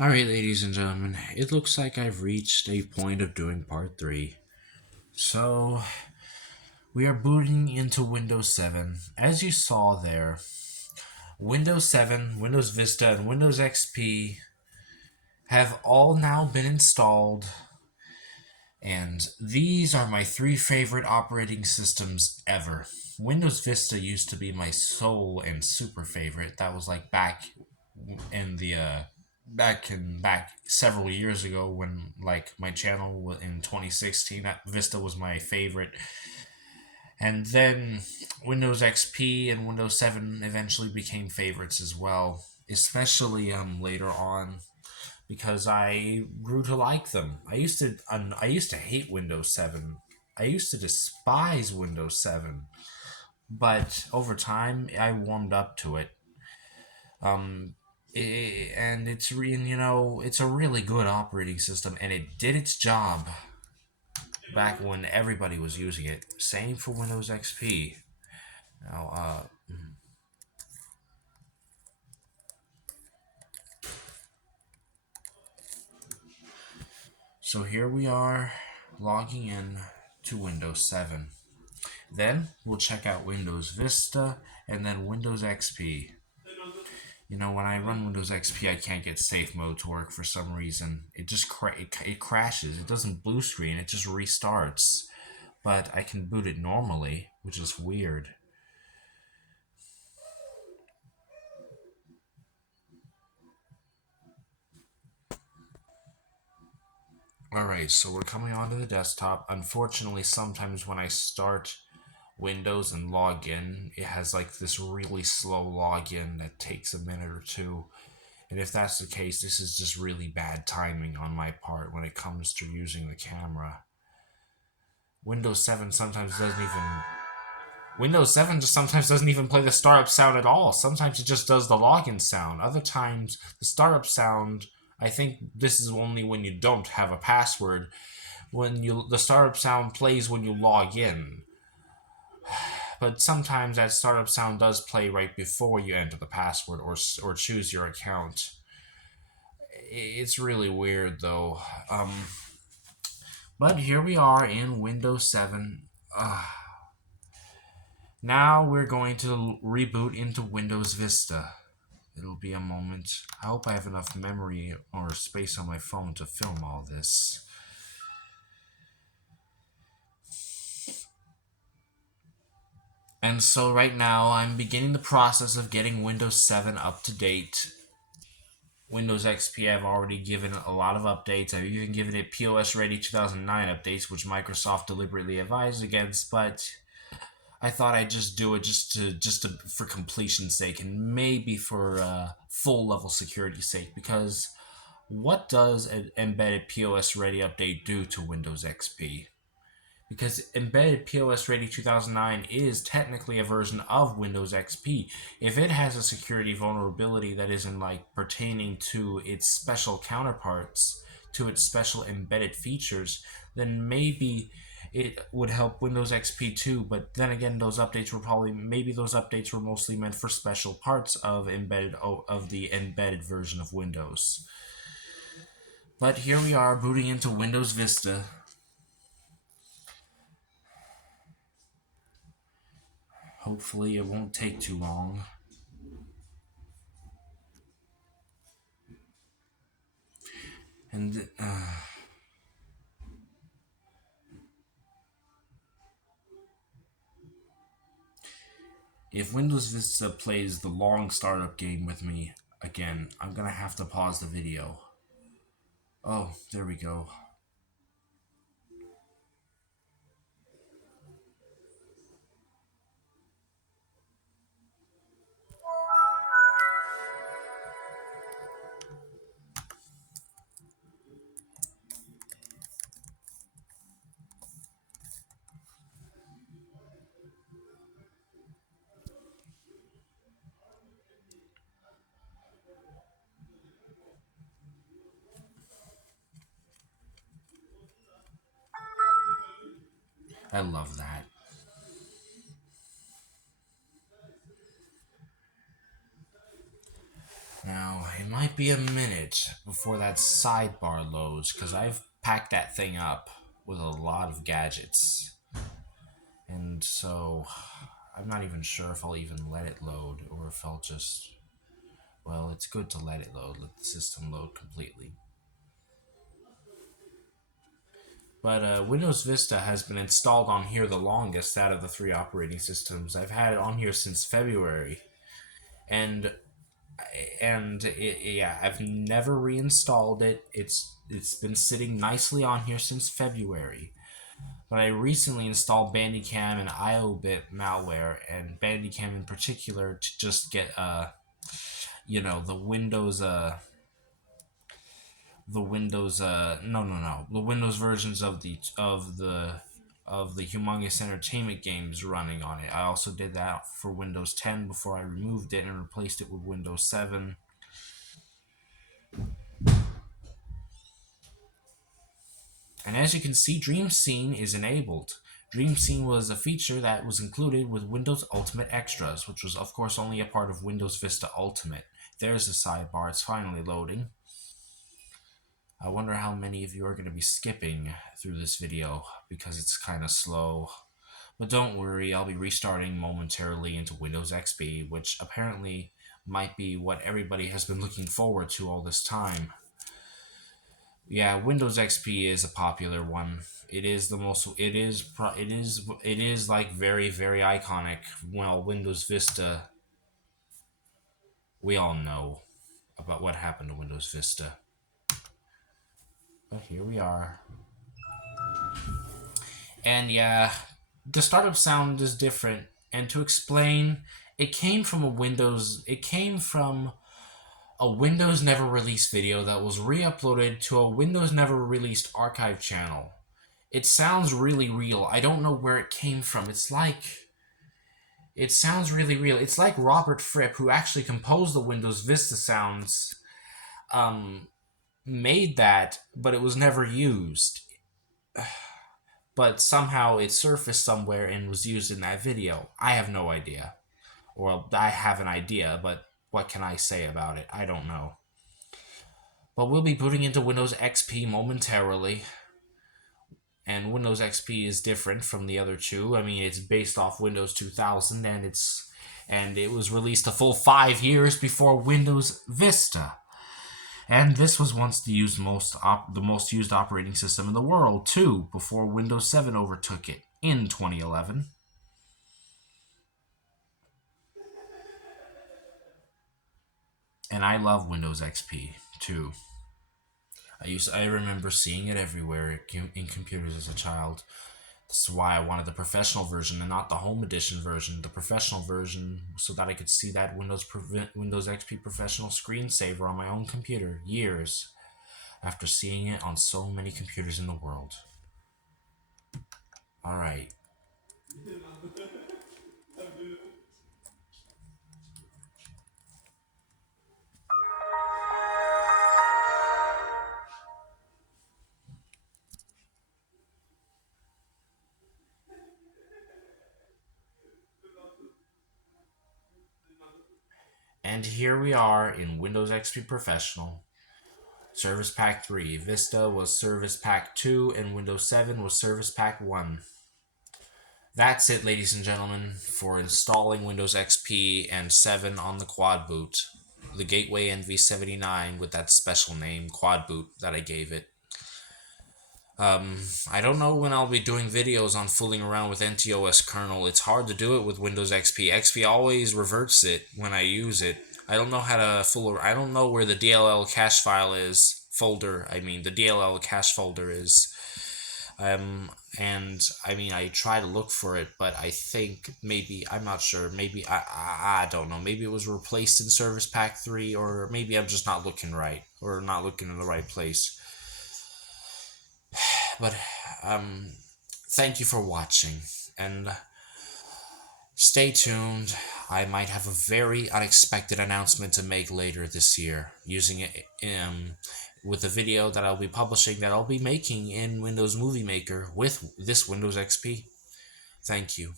Alright, ladies and gentlemen, it looks like I've reached a point of doing part 3. So, we are booting into Windows 7. As you saw there, Windows 7, Windows Vista, and Windows XP have all now been installed, and these are my 3 favorite operating systems ever. Windows Vista used to be my sole and super favorite. That was like in the back several years ago when like my channel in 2016, that Vista was my favorite. And then Windows XP and Windows 7 eventually became favorites as well, especially later on because I grew to like them. I used to hate Windows 7. I used to despise Windows 7, but over time I warmed up to it. Um, and it's a really good operating system, and it did its job back when everybody was using it. Same for Windows XP. Now, so here we are logging in to Windows 7. Then we'll check out Windows Vista and then Windows XP. When I run Windows XP, I can't get safe mode to work for some reason. It crashes. It doesn't blue screen. It just restarts. But I can boot it normally, which is weird. Alright, so we're coming onto the desktop. Unfortunately, sometimes when I start Windows and log in, it has like this really slow login that takes a minute or two. And if that's the case, this is just really bad timing on my part when it comes to using the camera. Windows 7 sometimes doesn't even Windows 7 just sometimes doesn't even play the startup sound at all. Sometimes it just does the login sound. Other times the startup sound, I think this is only when you don't have a password. The startup sound plays when you log in. But sometimes that startup sound does play right before you enter the password or choose your account. It's really weird though. But here we are in Windows 7. Now we're going to reboot into Windows Vista. It'll be a moment. I hope I have enough memory or space on my phone to film all this. And so right now I'm beginning the process of getting Windows 7 up to date. Windows XP I've already given a lot of updates. I've even given it POS Ready 2009 updates, which Microsoft deliberately advised against, but I thought I'd just do it for completion's sake and maybe for full level security's sake, because what does an embedded POS Ready update do to Windows XP? Because embedded POS Ready 2009 is technically a version of Windows XP. If it has a security vulnerability that isn't like pertaining to its special counterparts, to its special embedded features, then maybe it would help Windows XP too. But then again, those updates were mostly meant for special parts of the embedded version of Windows. But here we are booting into Windows Vista. Hopefully it won't take too long. And if Windows Vista plays the long startup game with me again, I'm gonna have to pause the video. Oh, there we go. I love that. Now, in my might be a minute before that sidebar loads, because I've packed that thing up with a lot of gadgets. And so, I'm not even sure if I'll even let it load, or if I'll just... Well, it's good to let it load, let the system load completely. But Windows Vista has been installed on here the longest out of the 3 operating systems. I've had it on here since February. And yeah, I've never reinstalled it. It's been sitting nicely on here since February. But I recently installed Bandicam and IOBit malware, and Bandicam in particular, to just get the Windows the Windows versions of the Humongous Entertainment games running on it. I also did that for Windows 10 before I removed it and replaced it with Windows 7. And as you can see, Dream Scene is enabled. Dream Scene was a feature that was included with Windows Ultimate Extras, which was of course only a part of Windows Vista Ultimate. There's the sidebar, it's finally loading. I wonder how many of you are going to be skipping through this video because it's kind of slow. But don't worry, I'll be restarting momentarily into Windows XP, which apparently might be what everybody has been looking forward to all this time. Yeah, Windows XP is a popular one. It is the most. It is like very, very iconic. Well, Windows Vista. We all know about what happened to Windows Vista. But here we are. And yeah, the startup sound is different. And to explain, it came from a Windows Never Released video that was re-uploaded to a Windows Never Released archive channel. It sounds really real. I don't know where it came from. It sounds really real. It's like Robert Fripp, who actually composed the Windows Vista sounds, made that, but it was never used. But somehow it surfaced somewhere and was used in that video. I have no idea. Or I have an idea, but what can I say about it? I don't know. But we'll be booting into Windows XP momentarily. And Windows XP is different from the other two. I mean, it's based off Windows 2000, and it was released a full 5 years before Windows Vista. And this was once the most used operating system in the world, too, before Windows 7 overtook it in 2011. And I love Windows XP, too. I remember seeing it everywhere in computers as a child. That's why I wanted the professional version and not the home edition version. The professional version so that I could see that Windows XP professional screensaver on my own computer years after seeing it on so many computers in the world. Alright. And here we are in Windows XP Professional. Service Pack 3. Vista was Service Pack 2, and Windows 7 was Service Pack 1. That's it, ladies and gentlemen, for installing Windows XP and 7 on the Quadboot. The Gateway NV79 with that special name, Quadboot, that I gave it. I don't know when I'll be doing videos on fooling around with NTOS kernel. It's hard to do it with Windows XP. XP always reverts it when I use it. I don't know how to I don't know where the DLL cache file is. The DLL cache folder is. And I mean, I try to look for it, but I think maybe, I'm not sure, maybe, I don't know, maybe it was replaced in Service Pack 3, or maybe I'm just not looking right, or not looking in the right place. But, thank you for watching, and stay tuned. I might have a very unexpected announcement to make later this year, using it, with a video that I'll be publishing that I'll be making in Windows Movie Maker with this Windows XP. Thank you.